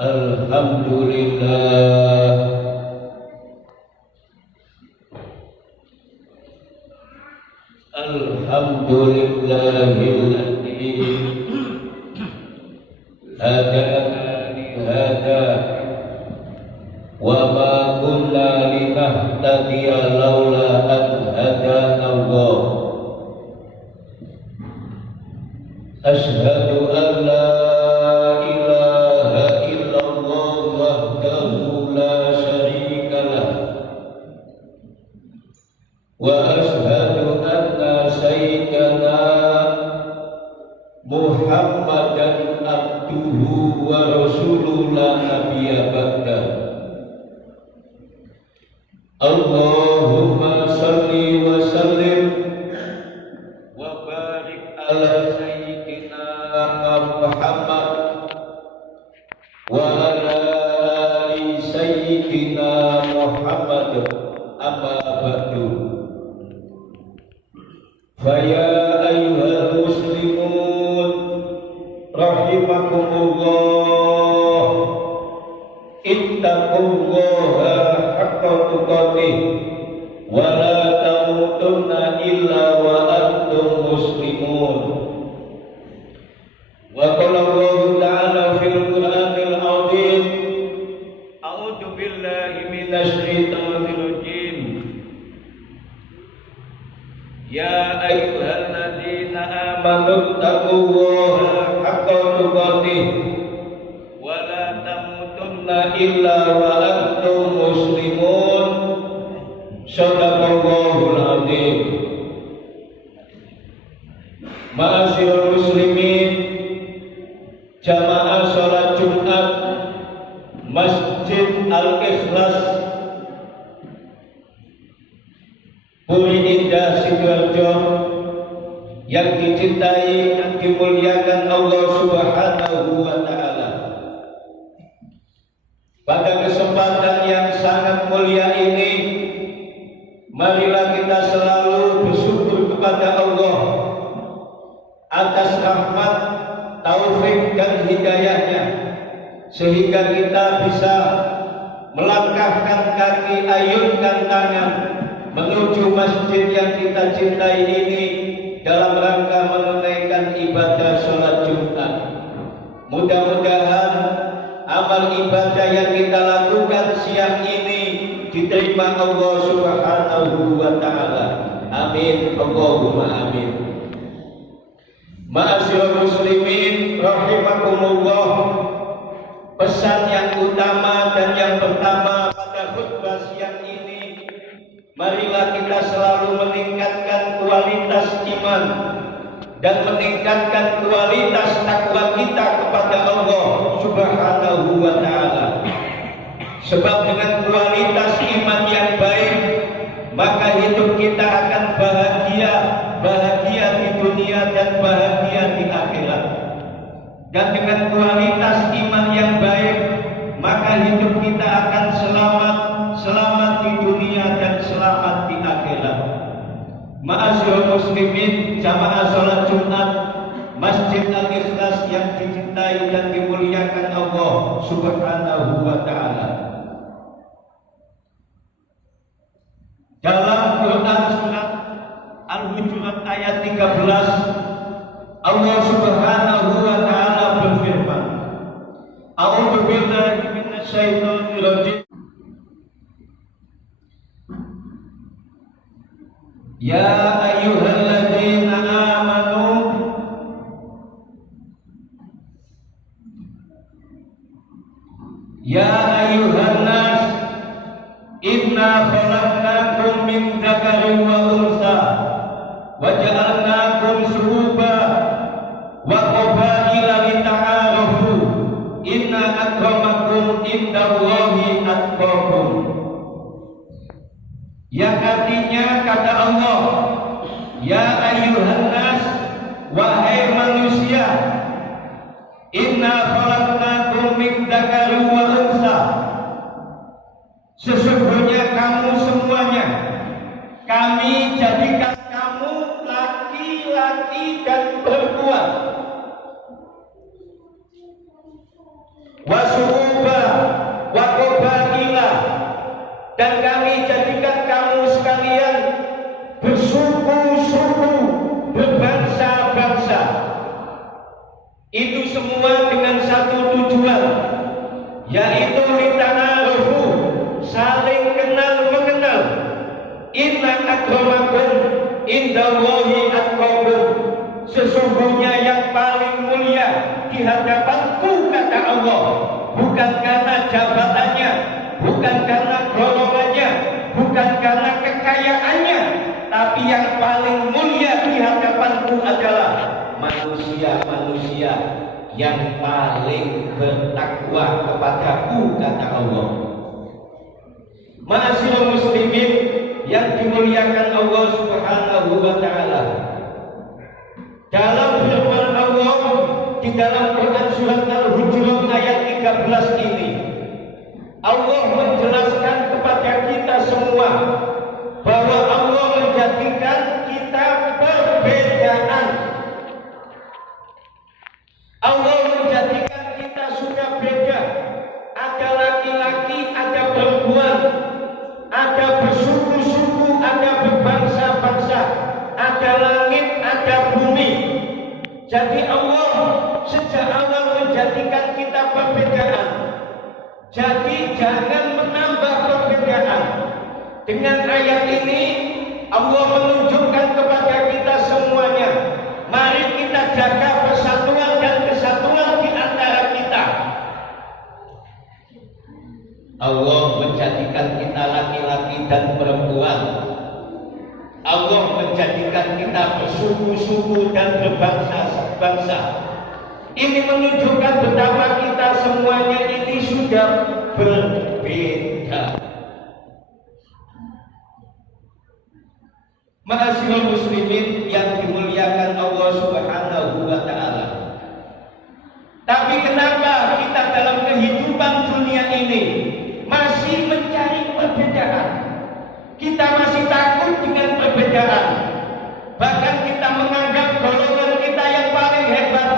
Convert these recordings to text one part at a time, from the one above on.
Alhamdulillah, alhamdulillahilladzi hadana li hada wa ma kunna linahtadiya laula an hadana Allah. Asyhadu an la ilaha illallah wahdahu la syarika lah wa asyhadu anna sayyidana Muhammadan abduhu wa rasuluhu la nabiyya ba'dah. Allahumma salli wa sallim wa barik ala sayyidina Muhammad wa ala ali sayyidina Muhammad, amma ba'du. Faya ayyuhal muslimun rahimakumullah, ittaqullaha haqqa tuqatih wa la tamutunna illa wa antum muslimun. Wa qala Allah ta'ala fil Qur'anil 'azim, a'udzu billahi minasy syaithanir rajim. Ya ayyuhalladzina amanu taqullaha haqqa tuqatih wa la tamutunna illa wa antum muslimun. Shadaqallahul azim. Ma'asyiral muslimin, jamaah salat Jumat Masjid Al-Ikhlas Puri Indah Sidoarjo yang dicintai dan dimuliakan Allah Subhanahu wa ta'ala. Pada kesempatan yang sangat mulia ini, marilah kita selalu bersyukur kepada Allah atas rahmat, taufik dan hidayahnya, sehingga kita bisa melangkahkan kaki, ayunkan tangan menuju masjid yang kita cintai ini dalam rangka menunaikan ibadah sholat Jumat. Mudah-mudahan amal ibadah yang kita lakukan siang ini diterima Allah Subhanahu wa ta'ala. Amin, Allahumma amin. Ma'asyiral muslimin rahimakumullah, pesan yang utama dan yang pertama pada khutbah siang ini, marilah kita selalu meningkatkan kualitas iman dan meningkatkan kualitas takwa kita kepada Allah Subhanahu wa ta'ala. Sebab dengan kualitas iman yang baik, maka hidup kita akan bahagia, bahagia di dunia dan bahagia di akhirat. Dan dengan kualitas iman yang baik, maka hidup kita akan selamat, selamat di dunia dan selamat di akhirat. Ma'asyiral muslimin, jamaah salat Jumat Masjid Al-Ikhlas yang dicintai dan dimuliakan Allah Subhanahu wa ta'ala. Dalam Quran surat Al-Hujurat ayat 13, Allah Subhanahu wa ta'ala berfirman, A'udzu billahi minasy syaithanir rajim. Ya ayyuhalladzina amanu ya ayyuhan nas inna khalaqnakum min dzakarin wa untha wa ja'alnakum syu'uba wa qabaila lita'arafu inna akramakum indallahi atqakum. Yang artinya kata Allah, ya ayyuhan nas, wahai manusia, inna khalaqnakum min dzakarin wa untha, sesungguhnya kamu semuanya kami jadikan kamu laki-laki dan perempuan. wa syu'uba wa qabaila, dan kami jadikan kamu sekalian bersuku-suku, berbangsa-bangsa. Itu semua dengan satu tujuan, yaitu lita'arufu, saling kenal mengenal. Inna akramakum indallahi atqakum, sesungguhnya yang paling mulia di hadapanku, kata Allah, bukan karena jabatannya, bukan karena golongannya, bukan karena kekayaannya, tapi yang paling mulia di hadapanku adalah manusia-manusia yang paling bertakwa kepadaku, kata Allah. Ma'asyiral muslimin yang dimuliakan Allah Subhanahu wa ta'ala, dalam firman Allah di dalam Quran surat Al-Hujurat ayat 13 ini, Allah menjelaskan kepada kita semua bahwa Allah menjadikan kita perbedaan. Allah menjadikan kita sudah beda. Ada laki-laki, ada perempuan, ada bersuku-suku, ada berbangsa-bangsa, ada langit, ada bumi. Jadi Allah sejak awal menjadikan kita perbedaan. Jadi jangan menambah perbedaan. Dengan ayat ini Allah menunjukkan kepada kita semuanya, mari kita jaga persatuan dan kesatuan di antara kita. Allah menjadikan kita laki-laki dan perempuan. Allah menjadikan kita bersuku-suku dan berbangsa-bangsa. Ini menunjukkan betapa kita semuanya ini sudah berbeda. Ma'asyiral muslimin yang dimuliakan Allah Subhanahu wa ta'ala. Tapi kenapa kita dalam kehidupan dunia ini masih mencari perbedaan? Kita masih takut dengan perbedaan. Bahkan kita menganggap golongan kita yang paling hebat.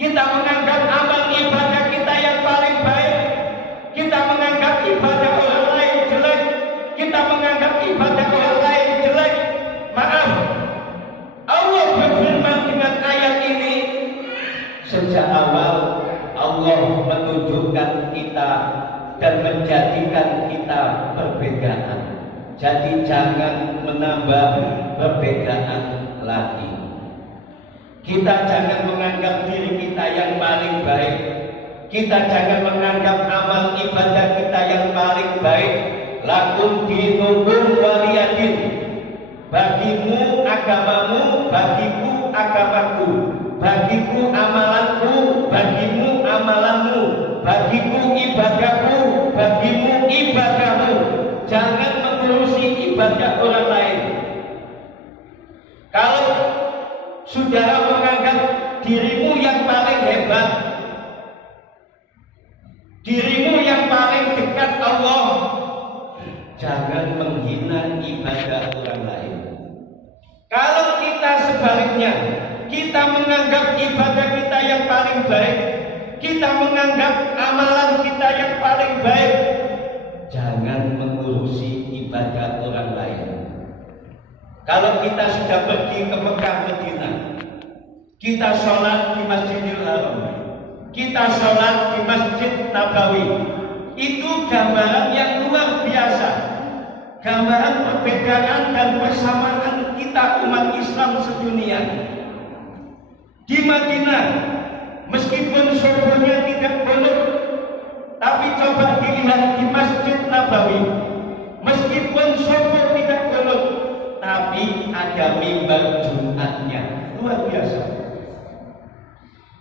Kita menganggap amal ibadah kita yang paling baik. Kita menganggap ibadah orang lain jelek. Kita menganggap ibadah orang lain jelek. Maaf, Allah berfirman dengan ayat ini, sejak awal Allah menunjukkan kita dan menjadikan kita perbedaan. Jadi jangan menambah perbedaan lagi. Kita jangan menganggap diri kita yang paling baik. Kita jangan menganggap amal ibadah kita yang paling baik. Lakum dinukum waliyadin. Bagimu agamamu, bagiku agamaku. Bagiku amalanku, bagimu amalanmu. Bagiku ibadahku, bagimu ibadahmu. Jangan mengurusi ibadah orang lain. Kalau saudara menganggap dirimu yang paling hebat, dirimu yang paling dekat Allah, jangan menghina ibadah orang lain. Kalau kita sebaliknya, kita menganggap ibadah kita yang paling baik, kita menganggap amalan kita yang paling baik, jangan mengurusi ibadah orang lain. Kalau kita sudah pergi ke Mekah Madinah, kita sholat di Masjidil Haram, kita sholat di Masjid Nabawi, itu gambaran yang luar biasa, gambaran perbedaan dan persamaan kita umat Islam sedunia. Di Madinah, meskipun subuhnya tidak boleh, tapi coba dilihat di Masjid Nabawi, meskipun subuh tidak boleh, tapi ada mimbar Jumatnya, luar biasa.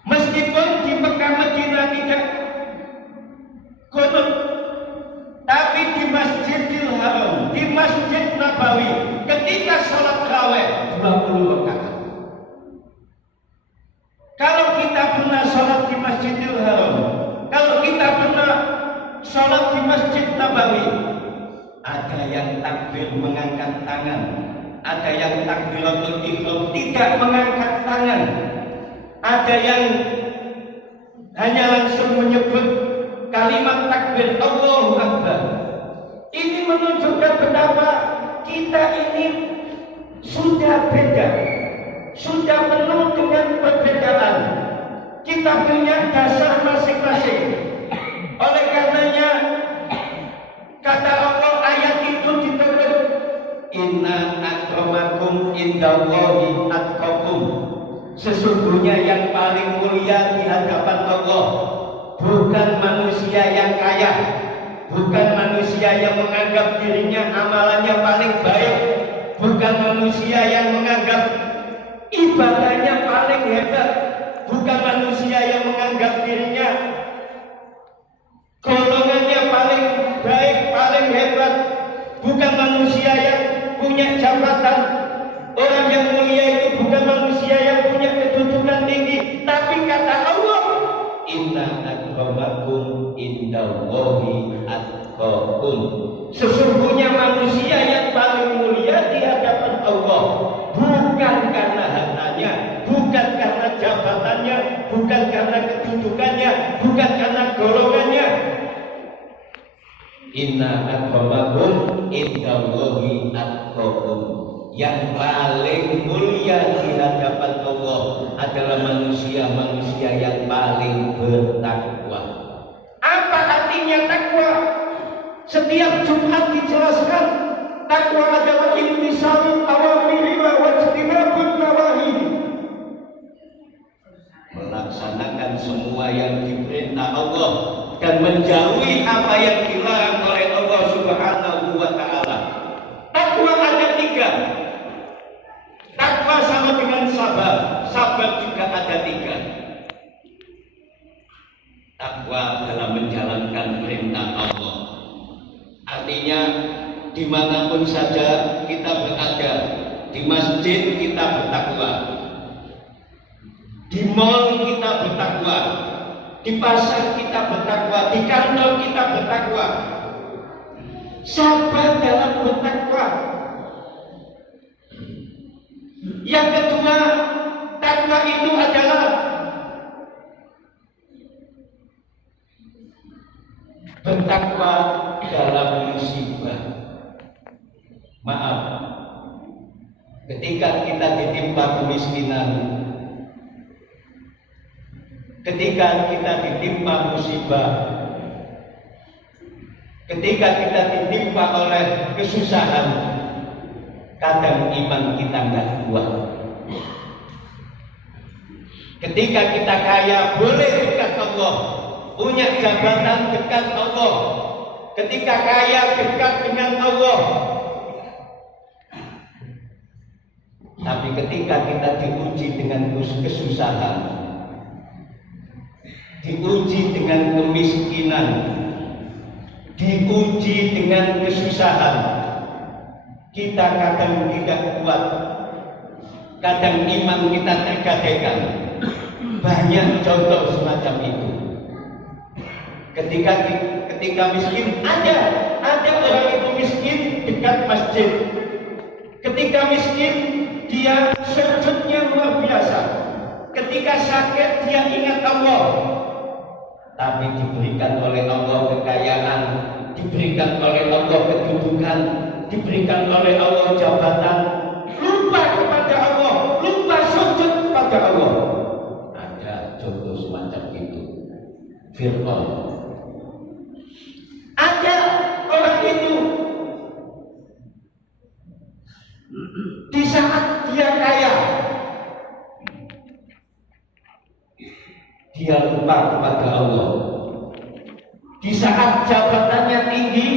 Meskipun di Mekah Madinah tidak kunut, tapi di Masjidil Haram, di Masjid Nabawi, ketika sholat tarawih 20 rakaat. Kalau kita pernah sholat di Masjidil Haram, kalau kita pernah sholat di Masjid Nabawi, ada yang takbir mengangkat tangan, ada yang takbiratul ihram tidak mengangkat tangan, ada yang hanya langsung menyebut kalimat takbir Allahu Akbar. Ini menunjukkan betapa kita ini sudah beda, sudah penuh dengan perbedaan. Kita punya dasar masing-masing. Oleh karenanya kata Allah ayat itu diturut, inna akramakum indallahi atqakum. Sesungguhnya yang paling mulia di hadapan Allah bukan manusia yang kaya, bukan manusia yang menganggap dirinya amalannya paling baik, bukan manusia yang menganggap ibadahnya paling hebat, bukan manusia yang menganggap dirinya golongannya paling baik, paling hebat, bukan manusia yang punya jabatan. Orang yang mulia itu bukan manusia yang punya kedudukan tinggi, tapi kata Allah, inna akramakum indallahi atqakum. Sesungguhnya manusia yang paling mulia di hadapan Allah bukan karena hartanya, bukan karena jabatannya, bukan karena kedudukannya, bukan karena golongannya. Inna akramakum indallahi atqakum. Yang paling mulia di hadapan Allah adalah manusia-manusia yang paling bertakwa. Apa artinya takwa? Setiap Jumat dijelaskan takwa adalah imtisalul awamiri wa wajtinabun nawahi. Melaksanakan semua yang diperintah Allah dan menjauhi apa yang dilarang oleh Allah Subhanahu wa taala. Takwa ada tiga. Takwa sama dengan sabar. Sabar juga ada tiga. Takwa dalam menjalankan perintah Allah. Artinya dimanapun saja kita berada, di masjid kita bertakwa, di mall kita bertakwa, di pasar kita bertakwa, di kantor kita bertakwa. Sabar dalam bertakwa. Yang kedua, takwa itu adalah bertakwa dalam musibah. Maaf, ketika kita ditimpa kemiskinan, ketika kita ditimpa musibah, ketika kita ditimpa oleh kesusahan, kadang iman kita nggak kuat. Ketika kita kaya, boleh dekat Allah, punya jabatan dekat Allah. Ketika kaya, dekat dengan Allah. Tapi ketika kita diuji dengan kesusahan, diuji dengan kemiskinan, diuji dengan kesusahan, kita kadang tidak kuat, kadang iman kita tergadaikan. Banyak contoh semacam itu. Ketika miskin, ada orang itu miskin dekat masjid. Ketika miskin, dia sujudnya luar biasa. Ketika sakit, dia ingat Allah. Tapi diberikan oleh Allah kekayaan, diberikan oleh Allah kedudukan, diberikan oleh Allah jabatan, lupa kepada Allah, lupa sujud kepada Allah. Ada contoh semacam itu. Fir'aun. Ada orang itu di saat dia kaya, dia lupa kepada Allah. Di saat jabatannya tinggi,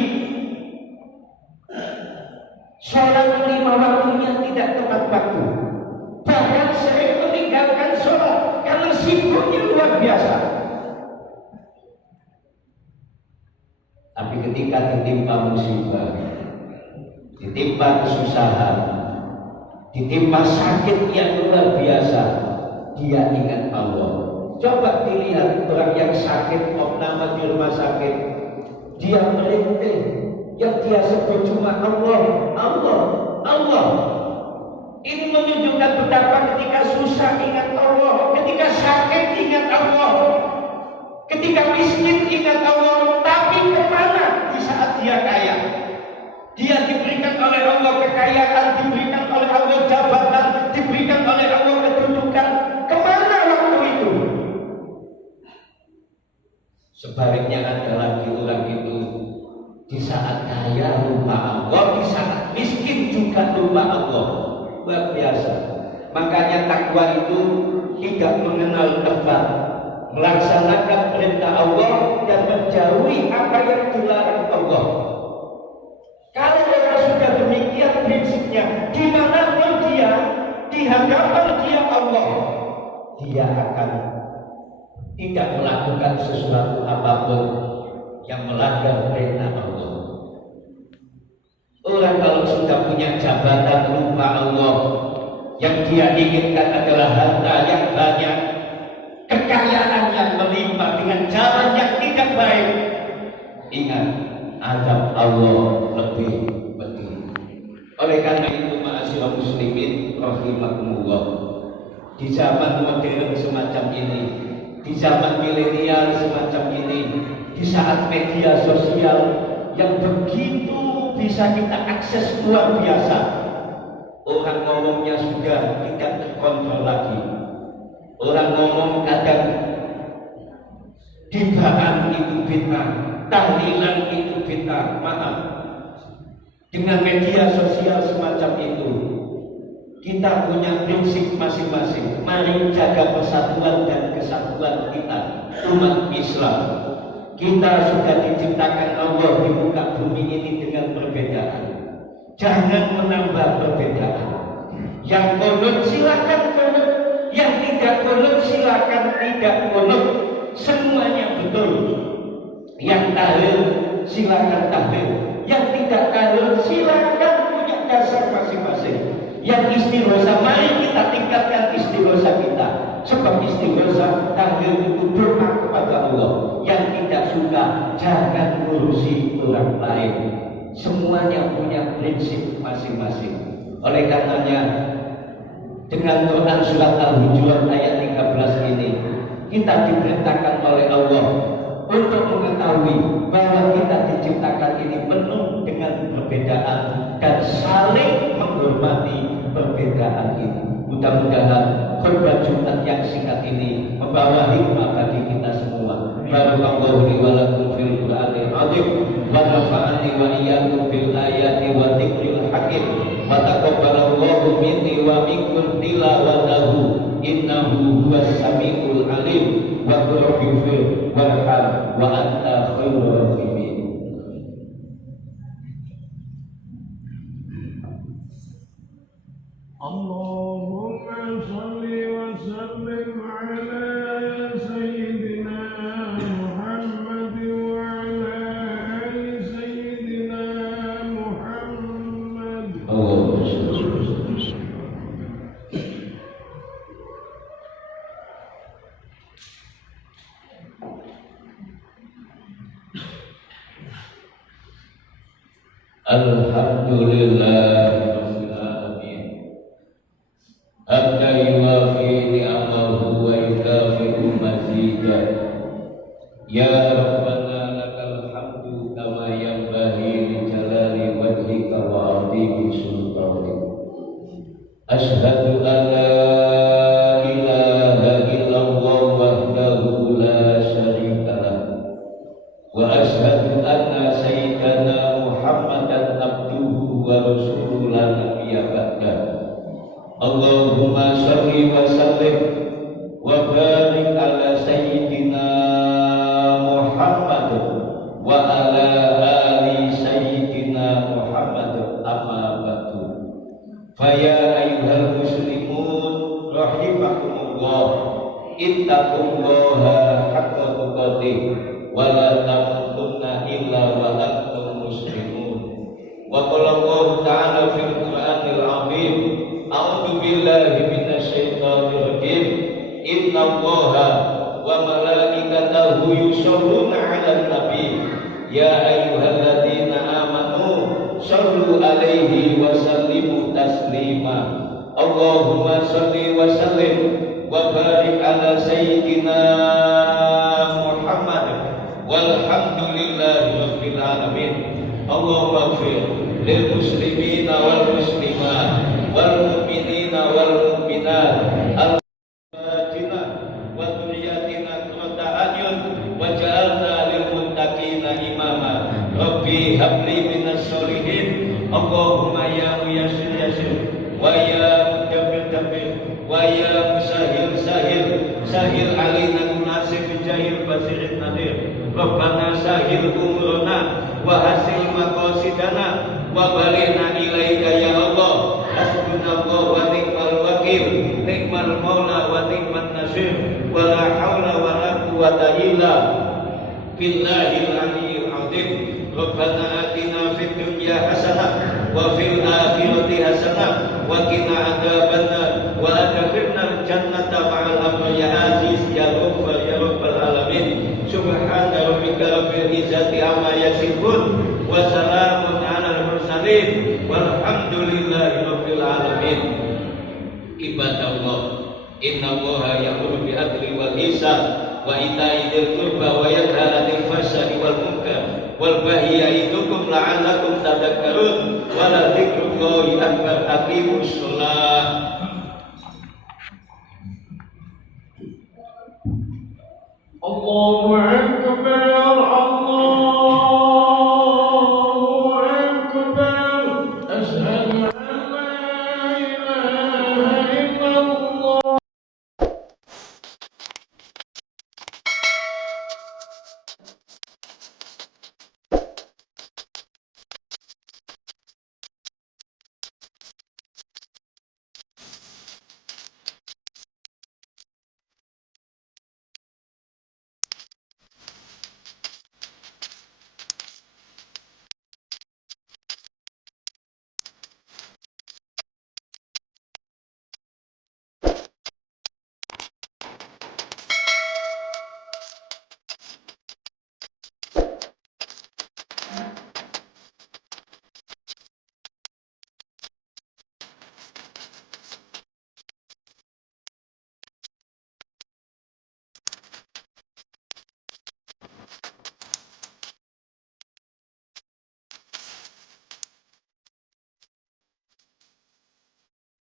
sholat 5 waktunya tidak tepat waktu, bahkan sering meninggalkan sholat karena sibuknya luar biasa. Tapi ketika ditimpa musibah, ditimpa kesusahan, ditimpa sakit yang luar biasa, dia ingat Allah. Coba dilihat orang yang sakit, opname di rumah sakit, dia merintih, yang dia sebut cuma Allah, Allah, Allah. Ini menunjukkan betapa ketika susah ingat Allah, ketika sakit ingat Allah. kekayaan, diberikan oleh Allah jabatan, diberikan oleh Allah kedudukan. Kemana waktu itu? Sebaliknya ada lagi orang itu di saat kaya lupa Allah, di saat miskin juga lupa Allah. Luar biasa. Makanya takwa itu tidak mengenal tempat, melaksanakan perintah Allah dan menjauhi apa yang dilarang Allah. Kalau orang sudah demikian prinsipnya, dimanapun dia, di hadapan dia Allah, dia akan tidak melakukan sesuatu apapun yang melanggar perintah Allah. Orang kalau sudah punya jabatan lupa Allah, yang dia inginkan adalah harta yang banyak, kekayaan yang melimpah dengan cara yang tidak baik. Ingat, azab Allah lebih pedih. Oleh karena itu, ma'asyiral muslimin rahimakumullah, di zaman modern semacam ini, di zaman milenial semacam ini, di saat media sosial yang begitu bisa kita akses luar biasa, orang ngomongnya sudah tidak terkontrol lagi. Orang ngomong kadang dibaan itu fitnah, tahlilan itu fitnah. Maaf, dengan media sosial semacam itu, kita punya prinsip masing-masing. Mari jaga persatuan dan kesatuan kita, umat Islam. Kita sudah diciptakan Allah di muka bumi ini dengan perbedaan. Jangan menambah perbedaan. Yang kunut silakan kunut, yang tidak kunut silakan tidak kunut. Semuanya betul. Yang tahlil silakan tahlil, yang tidak tahlil silakan punya dasar masing-masing. Yang istighosa, mari kita tingkatkan istighosa kita. Sebab istighosa, tahlil itu doa kepada Allah. Yang tidak suka, jangan ngurusi orang lain. Semuanya punya prinsip masing-masing. Oleh karenanya, dengan Quran surat Al-Hujurat ayat 13 ini, kita diperintahkan oleh Allah untuk mengetahui bahwa kita diciptakan ini penuh dengan perbedaan dan saling menghormati perbedaan ini. Mudah-mudahan khutbah Jumat yang singkat ini membawa hikmah bagi kita semua. Barakallahu li wa lakum fil Qur'anil azim wa nafa'ani wa iyyakum bil ayati wa dzikril hakim wa taqabbalallahu minni wa minkum tilawatahu innahu huwas samiul alim wa qul rabbighfir warham wa anta khairur rahimin. Allahumma shalli wa sallim ala sayyidina Muhammad wa ala ali sayyidina Muhammad. Allahumma shalli wa sallim. Alhamdulillah Abda yuwafi ni'amahu wa yukafiru mazidah. Ya Rabbana lakal hamdu kama yanbaghi li jalali wajhika wa 'azimi sultanik. Asyhadu an la ilaha illallah wahdahu la syarika lah. Wa asyhadu anna sayyidana Muhammadan abduhu wa rasuluhu la nabiyya ba'dah. Allahumma shalli wa sallim wa barik ala sayyidina Muhammad wa ala ali sayyidina Muhammad amma ba'du. Faya ayyuhal muslimun rahimakumullah, ittaqullaha haqqa tuqatih wa la tamutunna illa wa antum muslimun. Wa qala Allah ta'ala fil Qur'anil 'azim, a'udzu billahi minasyaitonir rajim. Innallaha wa malaikatahu yusholluna 'alan nabi ya ayyuhalladzina amanu shallu 'alaihi wa sallimu taslima. Allahumma shalli wa sallim wa barik ala sayyidina Muhammad walhamdulillahi rabbil alamin. Allahumma ighfir lil muslimina wal muslimat wal mu'minina wal mu'minat al-fatina wa dzurriyyatina qurrata a'yun waj'alna lil muttaqina imama. Rabbi habli minas sholihin. Allahumma ya muyassir yassir wa ya mudabbir dabbir wa ya musahhil sahhil sahhil alaina munasib jahil basirin nadir. Rabbana sahhil umurana wa hasil maqasidana wa balighna ilaika ya Allah. Hasbunallahu wa ni'mal wakil, ni'mal maula wa ni'man nasir, wa la haula wa la quwwata illa billahil aliyyil azim. Rabbana atina fid dunya hasanah wa fil akhirati hasanah wa qina adzabannar wa adkhilna jannata ma'al abriya aziz ya ghaffar ya rabbal alamin. Subhana rabbika rabbil izzati amma yasifun wa salamun 'alal mursalin walhamdulillahi rabbil alamin. Ibadallah, innallaha ya'muru bil adli wal ihsan wa ita'i dzil qurba wa yanha 'anil fahsya'i wal munkar wal baghi ya'idukum la'allakum tadhakkarun wa la dzikrullahi akbar. Aqimus shalah. Allahu akbar.